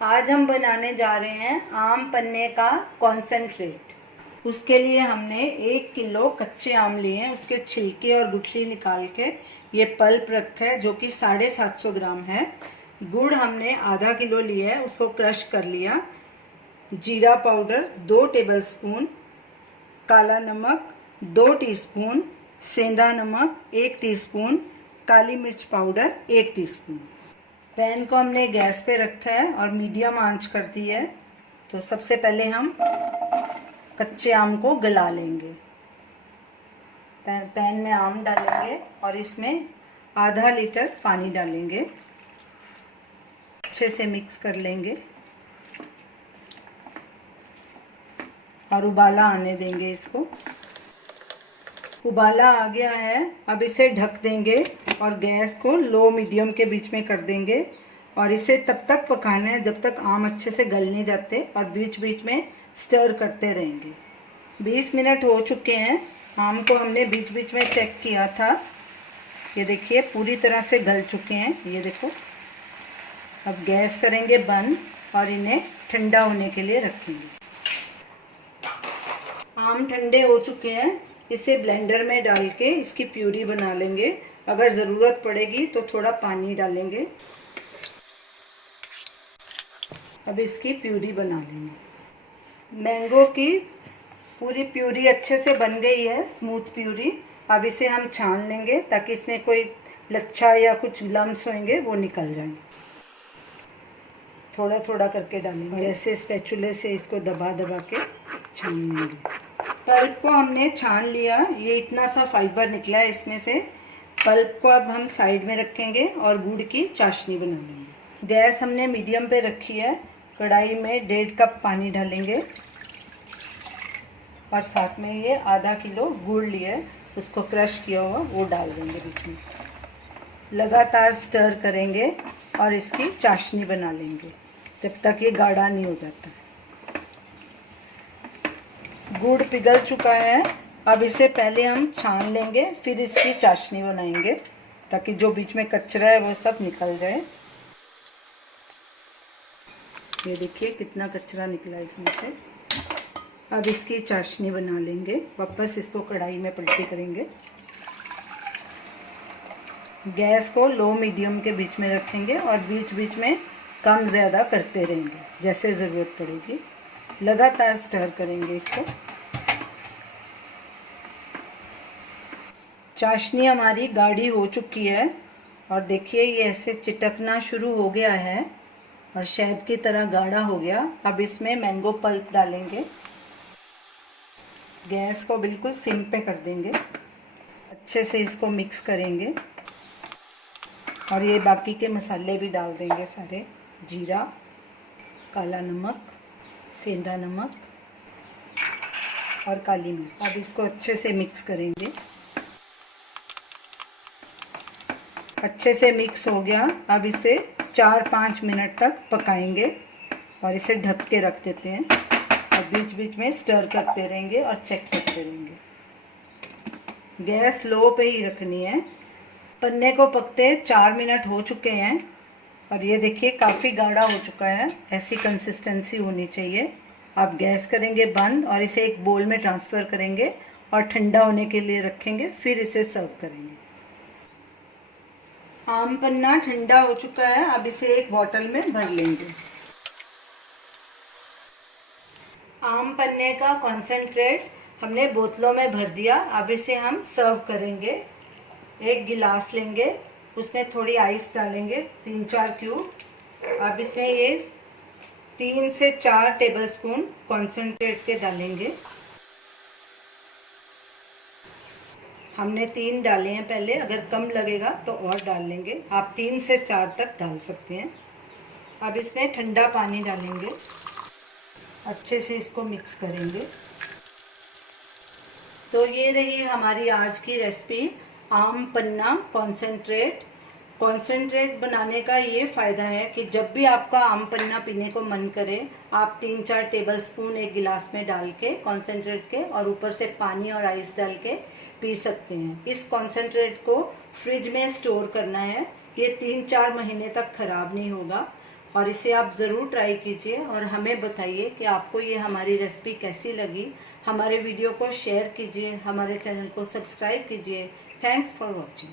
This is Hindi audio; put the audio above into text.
आज हम बनाने जा रहे हैं आम पन्ने का कॉन्सेंट्रेट। उसके लिए हमने 1 किलो कच्चे आम लिए हैं। उसके छिलके और गुठली निकाल के ये पल्प रखा है जो कि 750 ग्राम है। गुड़ हमने आधा किलो लिया है, उसको क्रश कर लिया। जीरा पाउडर 2 टेबलस्पून, काला नमक 2 टीस्पून, सेंधा नमक 1 टीस्पून, काली मिर्च पाउडर 1 टीस्पून। पैन को हमने गैस पे रखा है और मीडियम आंच कर दी है। तो सबसे पहले हम कच्चे आम को गला लेंगे। पैन में आम डालेंगे और इसमें आधा लीटर पानी डालेंगे। अच्छे से मिक्स कर लेंगे और उबाला आने देंगे इसको। उबाला आ गया है, अब इसे ढक देंगे और गैस को लो मीडियम के बीच में कर देंगे और इसे तब तक पकाना है जब तक आम अच्छे से गल नहीं जाते और बीच बीच में स्टर करते रहेंगे। 20 मिनट हो चुके हैं। आम को हमने बीच बीच में चेक किया था। ये देखिए पूरी तरह से गल चुके हैं, ये देखो। अब गैस करेंगे बंद और इन्हें ठंडा होने के लिए रखेंगे। आम ठंडे हो चुके हैं, इसे ब्लेंडर में डाल के इसकी प्यूरी बना लेंगे। अगर ज़रूरत पड़ेगी तो थोड़ा पानी डालेंगे। अब इसकी प्यूरी बना लेंगे। मैंगो की पूरी प्यूरी अच्छे से बन गई है, स्मूथ प्यूरी। अब इसे हम छान लेंगे ताकि इसमें कोई लच्छा या कुछ लम्स होंगे वो निकल जाएं। थोड़ा थोड़ा करके डालेंगे, ऐसे स्पैचुले से इसको दबा दबा के छान लेंगे। पल्प को हमने छान लिया, ये इतना सा फाइबर निकला है इसमें से। पल्प को अब हम साइड में रखेंगे और गुड़ की चाशनी बना लेंगे। गैस हमने मीडियम पे रखी है। कढ़ाई में 1.5 कप पानी डालेंगे और साथ में ये आधा किलो गुड़ लिया है, उसको क्रश किया हुआ वो डाल देंगे बीच में। लगातार स्टर करेंगे और इसकी चाशनी बना लेंगे जब तक ये गाढ़ा नहीं हो जाता। गुड़ पिघल चुका है, अब इसे पहले हम छान लेंगे, फिर इसकी चाशनी बनाएंगे ताकि जो बीच में कचरा है वो सब निकल जाए। ये देखिए कितना कचरा निकला इसमें से। अब इसकी चाशनी बना लेंगे। वापस इसको कढ़ाई में पलटी करेंगे। गैस को लो मीडियम के बीच में रखेंगे और बीच बीच में कम ज़्यादा करते रहेंगे जैसे ज़रूरत पड़ेगी। लगातार स्टर करेंगे इसको। चाशनी हमारी गाढ़ी हो चुकी है और देखिए ये ऐसे चिटकना शुरू हो गया है और शहद की तरह गाढ़ा हो गया। अब इसमें मैंगो पल्प डालेंगे। गैस को बिल्कुल सिम पे कर देंगे। अच्छे से इसको मिक्स करेंगे और ये बाकी के मसाले भी डाल देंगे सारे। जीरा, काला नमक, सेंधा नमक और काली मिर्च। अब इसको अच्छे से मिक्स करेंगे। अच्छे से मिक्स हो गया, अब इसे 4-5 मिनट तक पकाएंगे और इसे ढक के रख देते हैं और बीच बीच में स्टर करते रहेंगे और चेक करते रहेंगे। गैस लो पे ही रखनी है। पन्ने को पकते 4 मिनट हो चुके हैं और ये देखिए काफ़ी गाढ़ा हो चुका है। ऐसी कंसिस्टेंसी होनी चाहिए। आप गैस करेंगे बंद और इसे एक बोल में ट्रांसफ़र करेंगे और ठंडा होने के लिए रखेंगे, फिर इसे सर्व करेंगे। आम पन्ना ठंडा हो चुका है, अब इसे एक बॉटल में भर लेंगे। आम पन्ने का कॉन्सेंट्रेट हमने बोतलों में भर दिया। अब इसे हम सर्व करेंगे। एक गिलास लेंगे, उसमें थोड़ी आइस डालेंगे, 3-4 क्यूब। अब इसमें ये 3 से 4 टेबलस्पून कॉन्सेंट्रेट के डालेंगे। हमने 3 डाले हैं पहले, अगर कम लगेगा तो और डाल लेंगे। आप 3 से 4 तक डाल सकते हैं। अब इसमें ठंडा पानी डालेंगे, अच्छे से इसको मिक्स करेंगे। तो ये रही हमारी आज की रेसिपी, आम पन्ना कॉन्सेंट्रेट। कॉन्सेंट्रेट बनाने का ये फ़ायदा है कि जब भी आपका आम पन्ना पीने को मन करे, आप 3-4 टेबलस्पून एक गिलास में डाल के कॉन्सेंट्रेट के और ऊपर से पानी और आइस डाल के पी सकते हैं। इस कॉन्सेंट्रेट को फ्रिज में स्टोर करना है, ये 3-4 महीने तक ख़राब नहीं होगा और इसे आप ज़रूर ट्राई कीजिए और हमें बताइए कि आपको ये हमारी रेसिपी कैसी लगी। हमारे वीडियो को शेयर कीजिए, हमारे चैनल को सब्सक्राइब कीजिए। Thanks for watching.